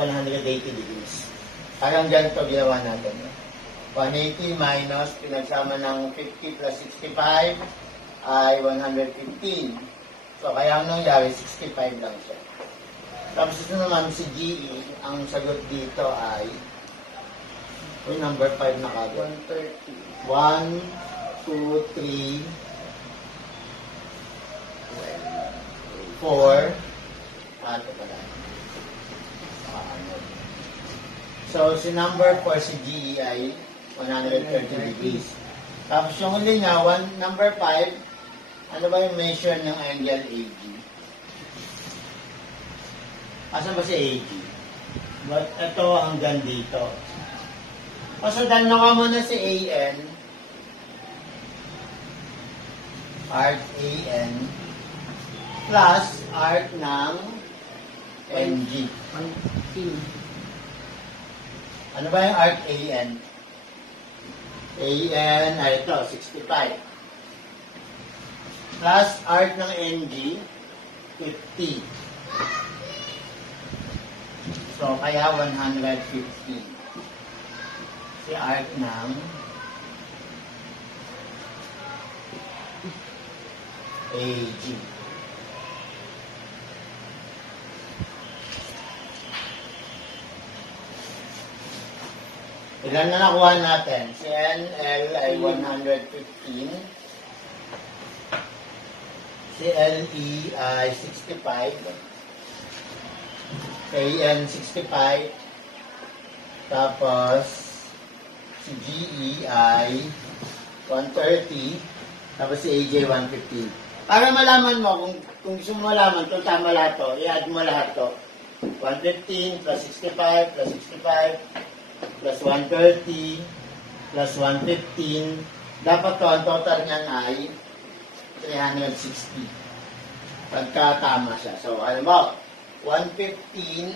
180 degrees. Parang ganito ginawa natin. 180 minus, pinagsama ng 50 plus 65 ay 115. So, kaya ang nangyari, 65 lang siya. Tapos ito naman si GE, ang sagot dito ay number 5 na kagad. 1, 2, 3, 4, ito pala. So, si number 4 si GE ay 130 degrees. Tapos yung huli niya, number 5, ano ba yung measure ng angle AG? Asan ba si AG? But ito hanggang dito. So, dahil nakuha mo na si AN, arc AN, plus arc ng NG. Ano ba yung arc AN? AN ay ito, 65. Plus arc ng NG, 50. So, kaya 150. Si arc ng AG. Ilan na nakuha natin? Si NL ay 115. Si LE ay 65. KN 65. Tapos, si GE ay 130. Tapos si AJ 115. Para malaman mo, kung gusto mo malaman kung tama lahat to, i-add mo lahat to. 115 plus 65 plus 65 plus 130 plus 115. Dapat to, ang total niyan ay 360. Pagka tama siya. So, alam mo, 115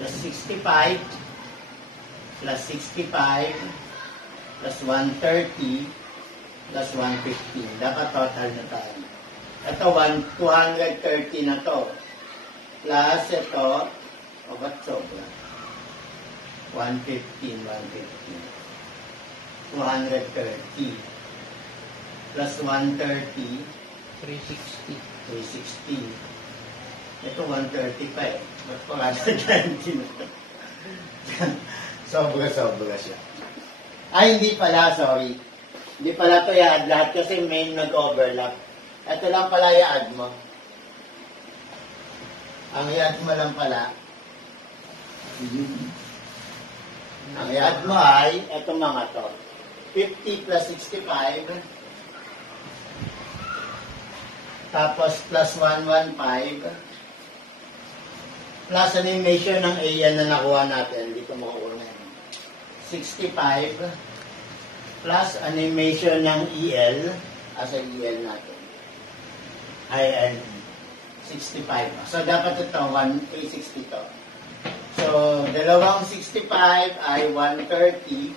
plus 65 plus 65 plus 130 plus 115. Dapat total na tayo. Ito, 230 na to. Plus ito, ba't sobra? 115, 230 plus 130 360. 360. Ito 130 pa eh. Ba't pa nga 20 na? Sobra siya. Ay, hindi pala, sorry. Hindi pala ito i-add lahat kasi main nag-overlap. Ito lang pala i-add mo. Ang i-add mo lang pala, ang i-add mo ay, ito mga to. 50 plus 65, tapos plus 115, plus animation ng AN na nakuha natin, dito makuha na 65, plus animation ng EL, asa EL natin, IL, 65. So, dapat ito, 1A60 to. So, dalawang 65 ay 130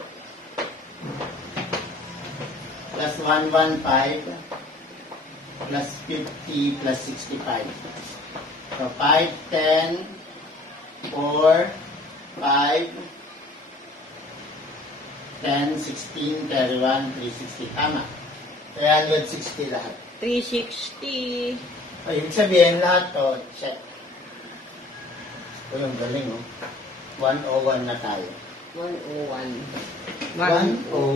plus 115 plus 50 plus 65. So, 5, 10, 4, 5, 10, 16, 31, 360. Tama. 360 lahat. 360. O, ibig sabihin lahat to, check. O, yung galing, oh. 101 na tayo. 101. 101.